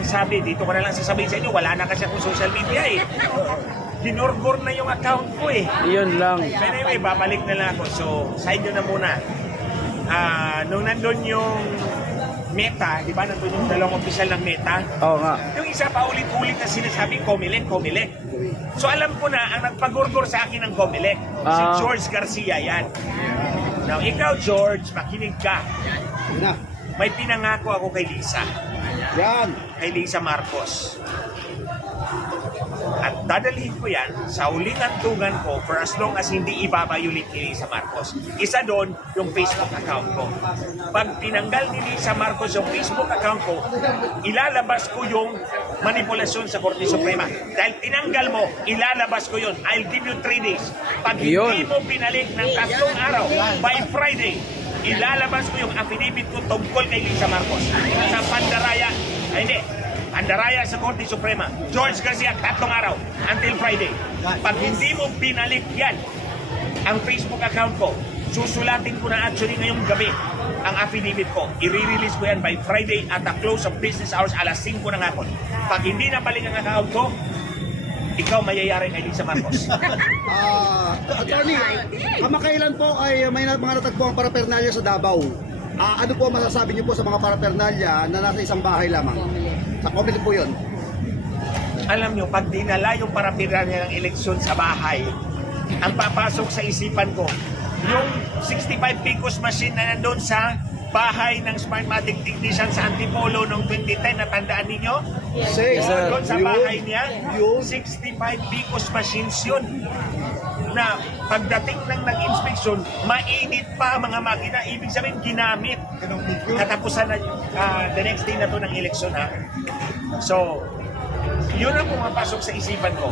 ang sabi, dito ko na lang sasabihin sa inyo, wala na kasi akong social media eh. Ginorgor na yung account ko eh. Yun lang. But anyway, babalik na lang ako. So, sa inyo na muna. Nung nandun yung Meta, di ba? Nandun yung dalawang opisyal ng Meta. Oo nga. Yung isa pa ulit-ulit na sinasabi, Comelec. So alam ko na, ang nagpagorgor sa akin ng Comelec, si George Garcia yan. Now, ikaw George, makinig ka. May pinangako ako kay Lisa. Yan. Kay Lisa Marcos. At dadalhin ko yan sa huling antugan ko for as long as hindi ibabayulit ni Lisa Marcos. Isa doon, yung Facebook account ko. Pag tinanggal ni Lisa Marcos yung Facebook account ko, ilalabas ko yung manipulasyon sa Korte Suprema. Dahil tinanggal mo, ilalabas ko yun. I'll give you 3 days. Pag hindi mo pinalik ng 3 araw, by Friday, ilalabas ko yung affidavit ko tungkol kay Lisa Marcos. Sa Pandaraya, Pandaraya sa Korte Suprema. George Garcia, 3 araw until Friday. Pag hindi mo binalik yan, ang Facebook account ko, susulatin ko na actually ngayong gabi ang affidavit ko. I-release ko yan by Friday at the close of business hours alas 5 ng hapon. Pag hindi nabalik ang account ko, ikaw mayayari kay Lisa Marcos. Attorney, kamakailan po ay may mga natagpo ang parapernalya sa Davao. Ano po masasabi niyo po sa mga parapernalya na nasa isang bahay lamang? Sa Comelec po yun. Alam nyo, pag dinala yung parapiranya ng eleksyon sa bahay, ang papasok sa isipan ko, yung 65 Picos machine na nandun sa bahay ng Smartmatic Technician sa Antipolo noong 2010, natandaan ninyo? Yes, sir. Doon sa bahay niya, yung 65 Picos machines yun. Na pagdating ng nag-inspeksyon, mainit pa ang mga makina, ibig sabihin ginamit. Katapusan na the next day na to ng eleksyon ha. So, yun ang pumapasok sa isipan ko.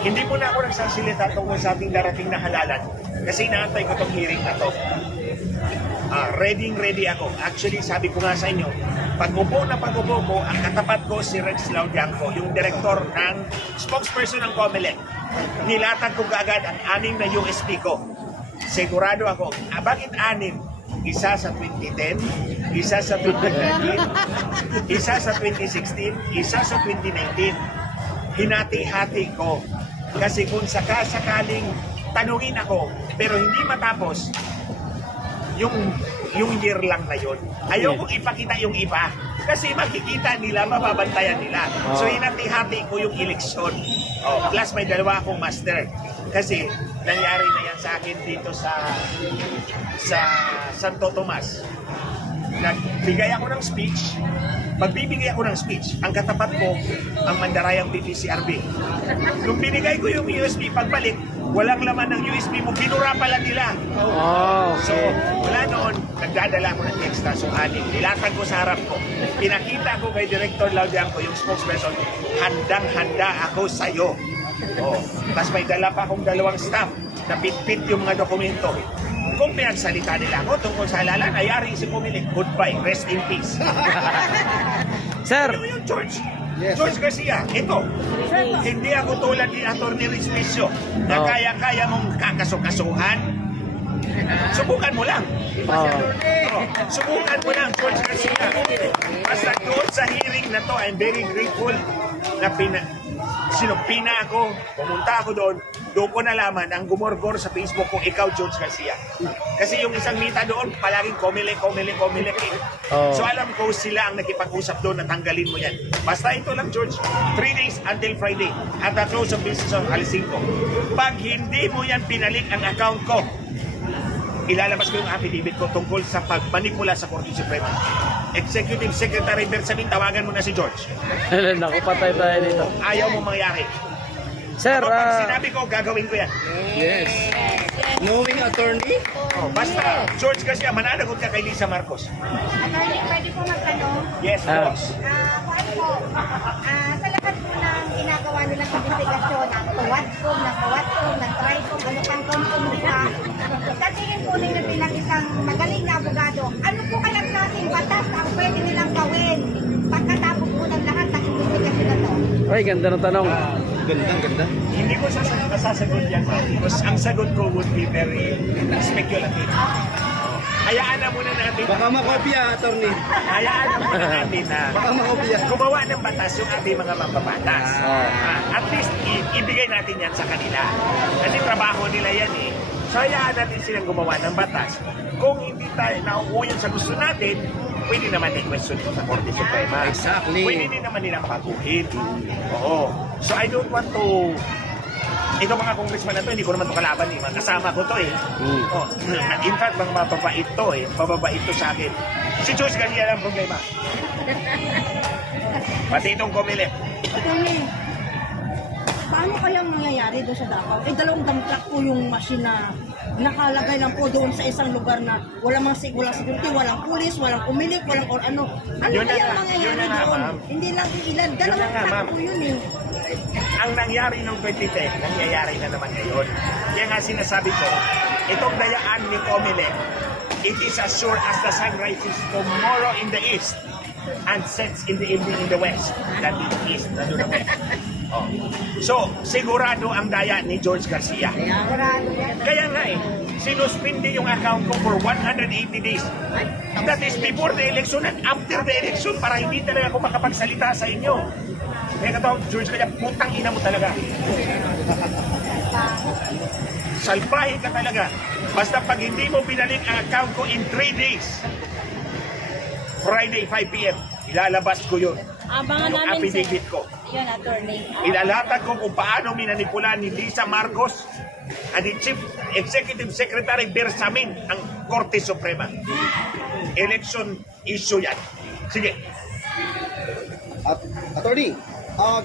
Hindi mo na ako nagsasalita tungkol sa ating darating na halalan kasi inaantay ko tong hearing na to. Ready ako. Actually, sabi ko nga sa inyo, pag-upo ko, ang katapat ko si Rex Laudianco, yung director ng spokesperson ng Comelec. Nilatag ko kaagad ang 6 na USP ko. Sigurado ako. Bakit 6? Isa sa 2010, isa sa 2013, isa sa 2016, isa sa 2019. Hinati-hati ko. Kasi kung sakaling tanungin ako, pero hindi matapos, yung year lang na yun. Ayaw kong ipakita yung iba. Kasi makikita nila, mababantayan nila. So hinati-hati ko yung eleksyon. Plus may 2 akong master. Kasi nangyari na yan sa akin dito sa Santo Tomas. Nagbigay ako ng speech. Pagbibigay ako ng speech, ang katapat ko, ang Mandarayang PPCRB. Nung binigay ko yung USB, pagbalik, walang laman ng USB mo, binura pala nila. So, wala noon, nagdadala ako ng extra. So, 6. Nilatag ko sa harap ko. Pinakita ko kay Director Laudianco, yung spokesperson, handang-handa ako sa'yo. Tapos may dala pa akong 2 staff na pitpit yung mga dokumento. Kung pinagsalita nila ako tungkol sa halalan, ayari si Comelec. Goodbye, rest in peace. Sir! Ano yung George? Yes. George Garcia, ito. Hindi ako tulad ni Atty. Respicio na kaya-kaya mong kakasukasuhan. Subukan mo lang. Subukan mo lang, George Garcia. Basta doon sa hearing na to, I'm very grateful na sinupina ako, pumunta ako doon ko nalaman ang gumorgor sa Facebook ko, ikaw George Garcia. Kasi yung isang mita doon, palaging Comelec eh. So alam ko sila ang nakipag-usap doon na tanggalin mo yan. Basta ito lang George, 3 days until Friday at the close of business on alas 5. Pag hindi mo yan pinalik ang account ko, ilalabas ko yung affidavit ko tungkol sa pagmanipula sa Korte Suprema. Executive Secretary Bersamin, tawagan mo na si George. Naku, patay tayo dito. Ayaw mo mangyari. Sir, Pag sinabi ko, gagawin ko yan. Yes. Knowing attorney? Basta, George Garcia, mananagot ka kay Lisa Marcos. Attorney, pwede po magtanong? Yes, boss. Kuwan po, sa lahat po ng ginagawa nilang investigasyon, ng tuwad-com, ng try-com, ano pang kong pa, sa tingin po ninyo bilang isang magaling na abogado, ano po kayang klaseng batas na ang pwede nilang gawin pagkatapos po ng lahat ng investigasyon na to? ay, ganda ng tanong. Ganda. Hindi ko sasagot yan, ma'am. Because ang sagot ko would be very speculative. hayaan na muna natin. Baka makopya, attorney. Hayaan na muna natin na Baka makopya. gumawa ng batas yung ating mga mambabatas. At least, ibigay natin yan sa kanila. Kasi trabaho nila yan eh. So, hayaan natin silang gumawa ng batas. Kung hindi tayo nauuyon sa gusto natin, pwede naman i-question sa Korte Suprema. Exactly. Pwede din naman nilang baguhin. Oo. So, I don't want to... Ito mga congressman na to, hindi ko naman ito kalaban eh. Mga kasama ko to eh. Oh, in fact, mga mababait to eh. Mababait to sa akin. Si Joyce Garcia lang problema. Pati itong Comelec. Attorney, paano kayang nangyayari doon sa Davao? Eh, 2 dump truck po yung machine na nakalagay lang po doon sa isang lugar na walang security, walang pulis, walang umilik, walang or ano. Ano Yun na kayang nga, mangyayari yun na nga, doon? ma'am. Hindi lang ilan, Yun na 2 nga, truck ma'am. po yun eh. Ang nangyari noong 2010, nangyayari na naman ngayon. Kaya nga sinasabi ko, itong dayaan ni Comelec, it is as sure as the sun rises tomorrow in the east and sets in the evening in the west. That is east, nandun ang west. Oh. So, sigurado ang daya ni George Garcia. Kaya nga eh, sinuspindi yung account ko for 180 days. That is before the election and after the election para hindi talaga ako makapagsalita sa inyo. Kaya katawag, George, kaya putang ina mo talaga. Salbahe ka talaga. Basta pag hindi mo binalik ang account ko in 3 days, Friday 5 p.m., ilalabas ko yun. Abangan Yung namin affidavit ko. Yun, attorney. Ilalatag ko kung paano minanipulan ni Lisa Marcos at ni Chief Executive Secretary Bersamin ang Korte Suprema. Election issue yan. Sige. At, attorney,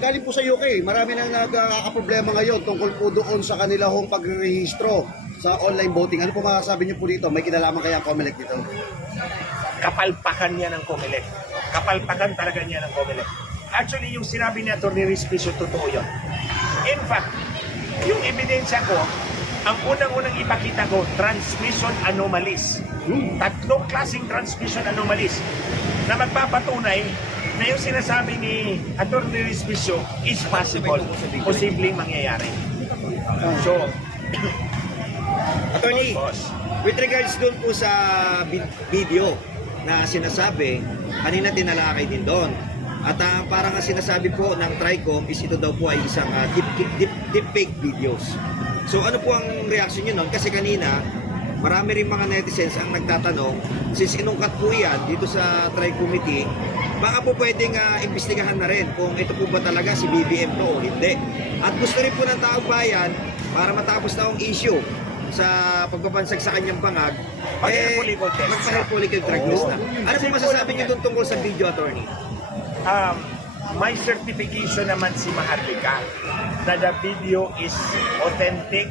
galing po sa UK, marami nang nagkakaproblema ngayon tungkol po doon sa kanilang pagrehistro sa online voting. Ano po masasabi niyo po dito? May kinalaman kaya ang Comelec dito? Kapalpakan niya ng Comelec. Kapalpakan talaga niya ng Comelec. Actually, yung sinabi ni Atty. Respicio, totoo yun. In fact, yung ebidensya ko, ang unang-unang ipakita ko, transmission anomalies. 3 klaseng transmission anomalies na magpapatunay na yung sinasabi ni Atty. Respicio is possible. Posibleng mangyayari. So, Attorney, boss. with regards doon po sa video na sinasabi, kanina tinalakay din doon. At parang ang sinasabi po ng TRICOM is ito daw po ay isang deepfake videos. So ano po ang reaction nyo nun? Kasi kanina, marami rin mga netizens ang nagtatanong, since inungkat po yan dito sa Tri-Committee, baka po pwedeng imbestigahan na rin kung ito po ba talaga si BBM to o hindi. At gusto rin po ng taong bayan, para matapos na ang issue sa pagbabansag sa kanyang bangag, Mag-polical test. magpa-polical drug test na. Ano po masasabi niyo doon tungkol sa video, attorney? May certification naman si Maharlika na the video is authentic,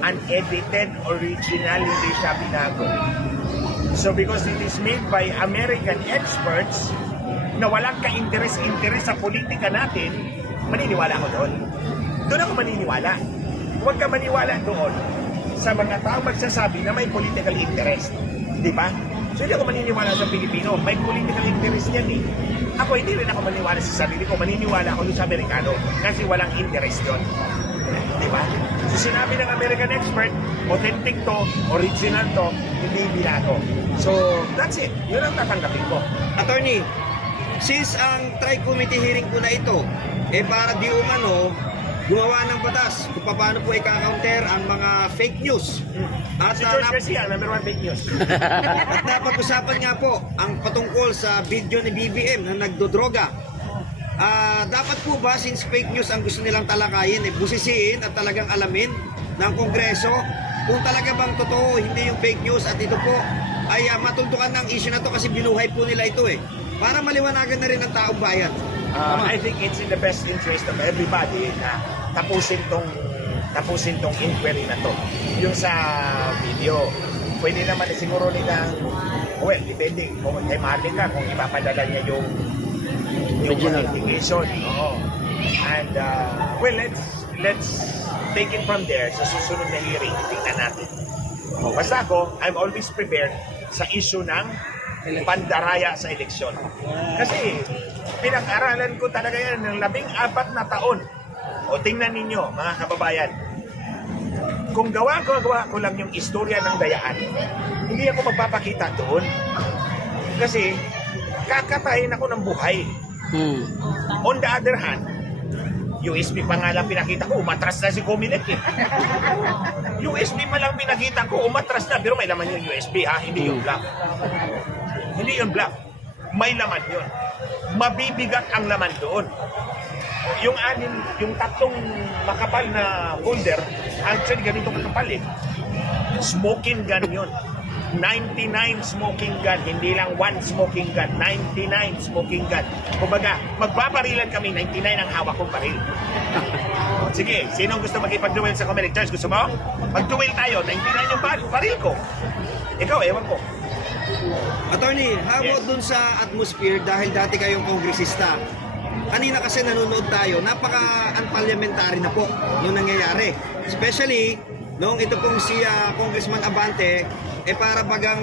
unedited, original, hindi siya binago. So because it is made by American experts na walang ka-interest sa politika natin, maniniwala ako doon. Doon ako maniniwala. Huwag ka maniwala doon sa mga tao magsasabi na may political interest. Di ba? So hindi ako maniniwala sa Pilipino. May political interest yan eh. Ako hindi rin ako maniniwala sa sarili ko. Maniniwala ako sa Amerikano kasi walang interest doon. Di ba? So sinabi ng American expert, authentic to, original to, hindi binago. So that's it. Yun ang tatanggapin ko. Attorney, since ang Tri-Committee hearing po na ito, para di umano, gumawa ng batas kung paano po i-counter ang mga fake news. At Si George Garcia, number 1 fake news. at napag-usapan nga po ang patungkol sa video ni BBM na nagdodroga. Dapat po ba, since fake news ang gusto nilang talakayin, busisiin at talagang alamin ng Kongreso kung talaga bang totoo, hindi yung fake news at ito po ay matuldukan ng issue na to kasi binuhay po nila ito para maliwanagan na rin ng taong bayan. I think it's in the best interest of everybody na tapusin tong inquiry na to. Yung sa video, pwede naman siguro nilang, well, depende kung kay Marlika kung ipapadala niya yung Original. investigation. Oo. And, well, let's take it from there sa susunod na hearing. Tingnan natin. Basta ako, I'm always prepared sa issue ng pandaraya sa eleksyon. Kasi pinag-aralan ko talaga yan ng 14 na taon. O tingnan ninyo, mga kababayan, kung gawa ko lang yung istorya ng dayaan, hindi ako magpapakita doon. Kasi kakatayin ako ng buhay. On the other hand, USB pa nga lang pinakita ko, umatras na si Comelec eh. USB pa lang pinakita ko, umatras na. Pero may laman yung USB ha, hindi yung bluff. Hindi yung bluff. May laman yun. Mabibigat ang laman doon. Yung tatlong makapal na folder, actually ganito makapal eh. Smoking gun yun. 99 smoking gun, hindi lang 1 smoking gun, 99 smoking gun. Kumbaga, magbabarilan kami, 99 ang hawak kong baril. Sige, sinong gusto makipag-duel sa Comelec? Charles, gusto mo? Mag-duel tayo, 99 yung baril ko. Ikaw, ewan ko. Attorney, how about dun sa atmosphere dahil dati kayong kongresista? Kanina kasi nanonood tayo, napaka-unparliamentary na po nung nangyayari. Especially, noong ito pong si Congressman Abante, para bagang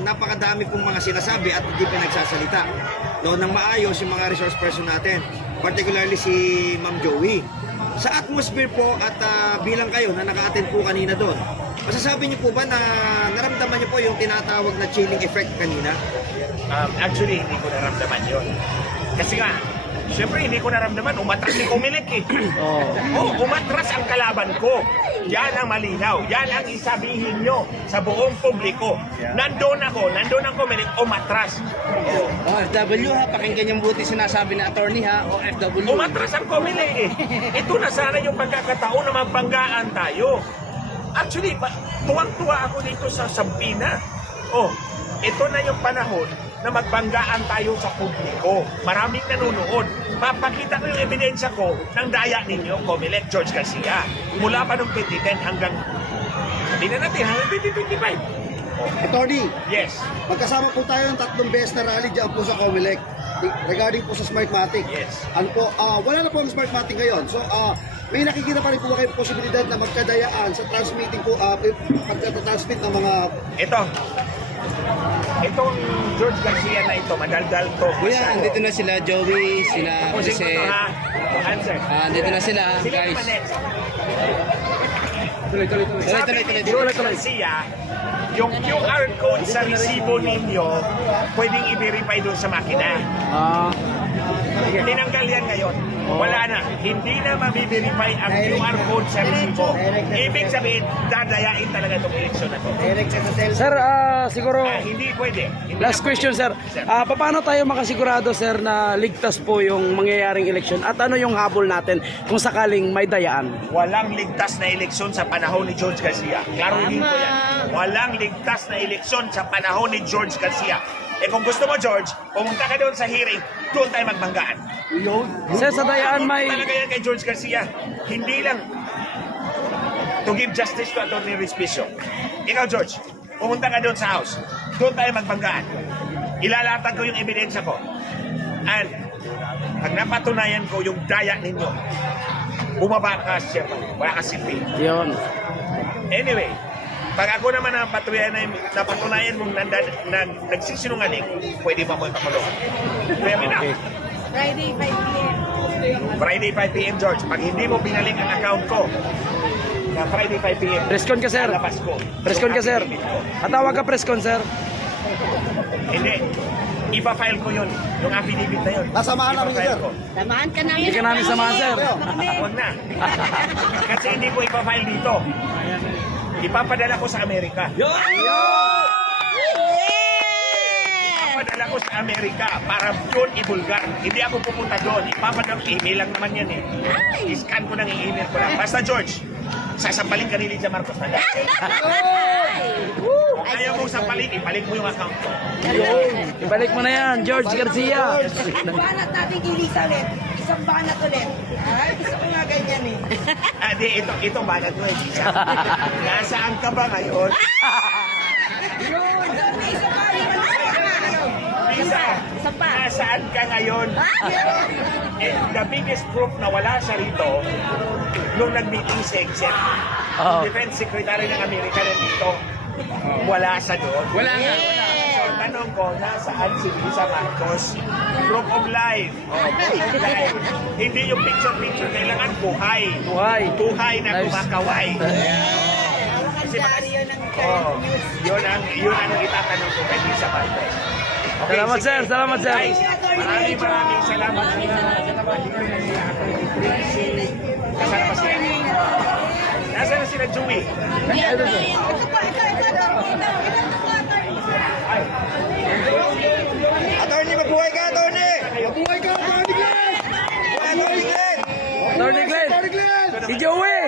napakadami pong mga sinasabi at hindi pinagsasalita. Noon nang maayos yung mga resource person natin, particularly si Ma'am Joey. Sa atmosphere po at bilang kayo na naka-attend po kanina doon, masasabi niyo po ba na naramdaman niyo po yung tinatawag na chilling effect kanina? Actually, hindi ko naramdaman yun. Kasi nga, siyempre hindi ko naramdaman, umatras si Comelec eh. Umatras ang kalaban ko. Yan ang malinaw. Yan ang isabihin nyo sa buong publiko. Nandun ang Comelec, umatras. OFW ha, pakinggan yung buti sinasabi na attorney ha, OFW. Umatras ang Comelec eh. Ito na sana yung pagkakataon na magbanggaan tayo. Actually, tuwang-tuwa ako dito sa Sampina. Ito na yung panahon na magbanggaan tayo sa publiko. Maraming nanonood. Mapakita ko yung ebidensya ko ng daya ninyo, Comelec, George Garcia. Mula pa noong 2010 hanggang, hindi na natin, hanggang 2025. Attorney, Yes. magkasama po tayo ng 3 beses na rally dyan po sa Comelec regarding po sa Smartmatic. Yes. Ano po, wala na po ang Smartmatic ngayon. So, may nakikita pa rin po ba kayo posibilidad na magkadayaan sa transmitting po, pagkatatransmit ng mga... Itong George Garcia na ito, madaldal to. Kuya, andito na sila Joey, sila Tapusin ko Jose. to ha. Answer. Andito na sila, Sila guys. naman next. Tuloy. Sabi ni George Garcia, yung QR code sa resibo ninyo, pwedeng i-verify doon sa makina. Tinanggal yan ngayon. Wala na. Hindi na mabiverify ang QR code sa resibo. Ibig sabihin, dadayain talaga itong eleksyon na to. Sir, siguro Hindi pwede. Hindi last na question sir. Sir. Paano tayo makasigurado sir na ligtas po yung mangyayaring eleksyon at ano yung habol natin kung sakaling may dayaan? Walang ligtas na eleksyon sa panahon ni George Garcia. Klaruhin ko yan. Walang ligtas na eleksyon sa panahon ni George Garcia. Kung gusto mo, George, pumunta ka doon sa hearing, doon tayo magbanggaan. Sir, sa dayaan may... Talaga yan kay George Garcia. Hindi lang to give justice to Atty. Respicio. Ikaw, George, pumunta ka doon sa house. Doon tayo magbanggaan. Ilalatag ko yung ebidensya ko. And pag napatunayan ko yung daya ninyo, bumaba ka, sir. Wala ka silbi. Yun. Anyway, pag ako naman napatunayan mong nagsisinungaling, pwede ba mo ipakulong? Fair enough. Friday, 5 p.m. Friday 5 p.m. George, pag hindi mo binalik ang account ko na Friday 5 p.m. Preskon ka sir. lalabas ko. Preskon ka sir. Atawag ka preskon sir. Hindi. Ipa-file ko yun. Yung affidavit na yun. Samahan namin yun, Ipa-file sir. ko. Samahan ka namin. Hindi ka namin samahan sir. Huwag na. Kasi hindi ko ipa-file dito. Ipapadala ko sa Amerika. Ipapadala ko sa Amerika para doon ibulgar. Hindi ako pupunta doon. Ipapadala, email lang naman yan eh. I-scan ko ng i-email ko lang. Basta George, sasampalin ka ni Lydia Marcos na dahil. Kung ayaw mong sampalin, ibalik mo yung account ko. Ibalik mo na yan, George Garcia. Banat natin Elizabeth. Isang banat ulit. Ay, gusto ko nga ganyan eh. Ito banat mo eh, Lisa. Nasaan ka ba ngayon? Yun! Isa pa! Lisa, nasaan ka ngayon? The biggest proof na wala siya rito, nung nag-meeting si Exec, yung Defense Secretary ng Amerika nandito, wala siya doon. Wala nga. So, tanong ko, nasaan si Lisa Marcos? Proof of life. Proof of life. Hindi yung picture-picture, kailangan buhay. Buhay. Buhay na Lives. kumakaway. kasi yun ang itatanong ko kay Lisa Marcos. Okay, Salamat, sige. sir. Salamat, sir. Guys, maraming salamat. Nasaan pa sila? Nasaan na sila, Chewy? Attorney, mabuhay ka, attorney! Mabuhay ka, Attorney Glenn! Attorney Glenn! Attorney Glenn. Si Joey.